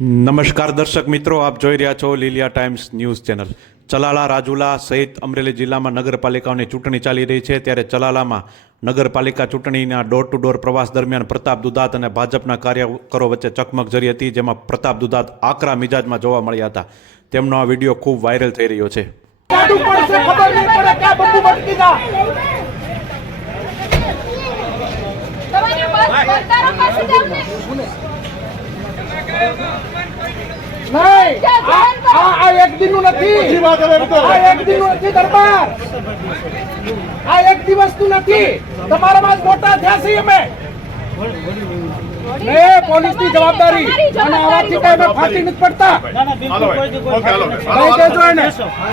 નમસ્કાર દર્શક મિત્રો આપ જોઈ રહ્યા છો Liliya times news channel. Chalala Rajula સહિત અમરેલી જિલ્લામાં નગરપાલિકાઓની ચૂંટણી ચાલી રહી છે. ત્યારે ચલાલામાં નગરપાલિકા ચૂંટણીના ડોર ટુ ડોર પ્રવાસ દરમિયાન પ્રતાપ દુધાત અને ભાજપના કાર્યકરો વચ્ચે ચકમક જરી હતી જેમાં પ્રતાપ દુધાત આકરા મિજાજમાં જોવા મળ્યા હતા. તેમનો આ વીડિયો ખૂબ વાયરલ થઈ રહ્યો છે. તમારે પાસે નહીં. આ એક નથી. આ એક નથી દરબાર. આ એક દિવસનું નથી. તમારા માં મોટા થયા છીએ અમે. ને પોલીસની જવાબદારી. અને આવાથી કઈ અમે ફાટી નથી પડતા. કઈ દેજો એને.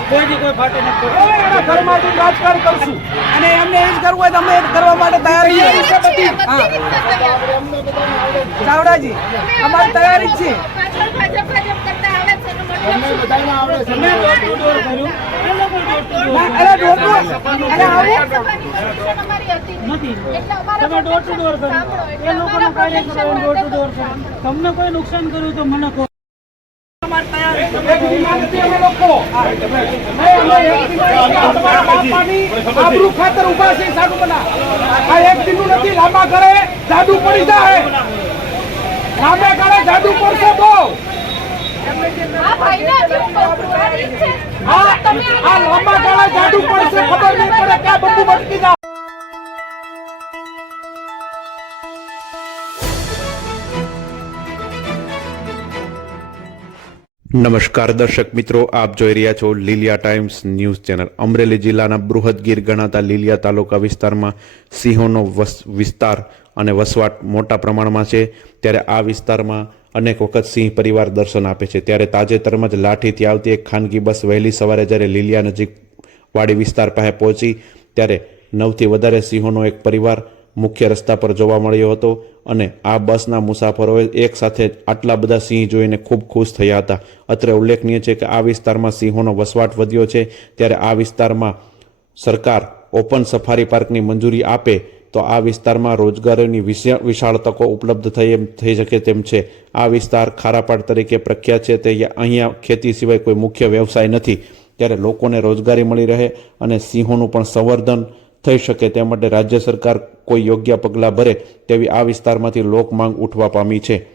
હવે એના ઘરમાં જઈને રાજકારણ કરશું. અને એમને એ જ કરવું હોય તો અમે કરવા માટે તૈયાર ચાવડાજી અમારી તૈયારી જ છે. તમને કોઈ નુકસાન કર્યું તો મને કહો. ખાતર ઊભા છે સાધુ બના આ એક દિનનું નથી લાંબા જાદુ પડી જાય. લાંબા ગાળે જાદુ પડશે બહુ નમસ્કાર દર્શક મિત્રો, આપ જોઈ રહ્યા છો Liliya times news channel. Amreli જિલ્લાના બૃહદગીર ગણાતા લીલિયા તાલુકા વિસ્તારમાં સિંહોનો વસ, વિસ્તાર અને વસવાટ મોટા પ્રમાણમાં છે. ત્યારે આ વિસ્તારમાં અનેક વખત સિંહ પરિવાર દર્શન આપે છે. ત્યારે તાજેતરમાં જ લાઠીથી આવતી એક ખાનગી બસ વહેલી સવારે જ્યારે લીલિયા નજીક વાડી વિસ્તાર પાસે પહોંચી, ત્યારે નવથી વધારે સિંહોનો એક પરિવાર મુખ્ય રસ્તા પર જોવા મળ્યો હતો અને આ બસના મુસાફરોએ એક સાથે આટલા બધા સિંહ જોઈને ખૂબ ખુશ થયા હતા. અત્રે ઉલ્લેખનીય છે કે આ વિસ્તારમાં સિંહોનો વસવાટ વધ્યો છે. ત્યારે આ વિસ્તારમાં સરકાર ઓપન સફારી પાર્કની મંજૂરી આપે તો આ વિસ્તારમાં રોજગારીની વિશા- વિશાળ તકો ઉપલબ્ધ થઈ એમ થઈ શકે તેમ છે. આ વિસ્તાર ખારાપાડ તરીકે પ્રખ્યાત છે. તે અહીંયા ખેતી સિવાય કોઈ મુખ્ય વ્યવસાય નથી. ત્યારે લોકોને રોજગારી મળી રહે અને સિંહોનું પણ સંવર્ધન થઈ શકે તે માટે રાજ્ય સરકાર કોઈ યોગ્ય પગલાં ભરે તેવી આ વિસ્તારમાંથી લોક માંગ ઉઠવા પામી છે.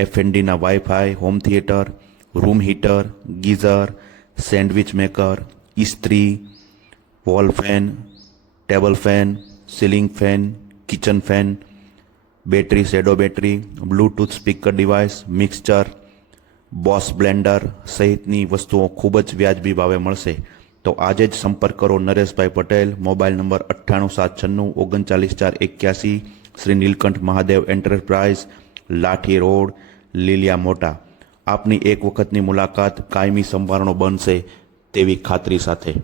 એફએનડીના wifi home theatre room heater geyser sandwich maker ઇસ્ત્રી wall fan table fan ceiling fan kitchen fan battery shadow battery Bluetooth speaker device mixture boss blender સહિતની વસ્તુઓ ખૂબ જ વ્યાજબી ભાવે મળશે તો આજે જ સંપર્ક કરો નરેશભાઈ પટેલ મોબાઈલ નંબર અઠ્ઠાણું સાત છન્નું ઓગણચાલીસ ચાર એક્યાસી શ્રી નીલકંઠ મહાદેવ એન્ટરપ્રાઇઝ લાઠી રોડ લીલિયા મોટા આપની એક વખતની મુલાકાત કાયમી સંભારણો બનશે તેવી ખાતરી સાથે.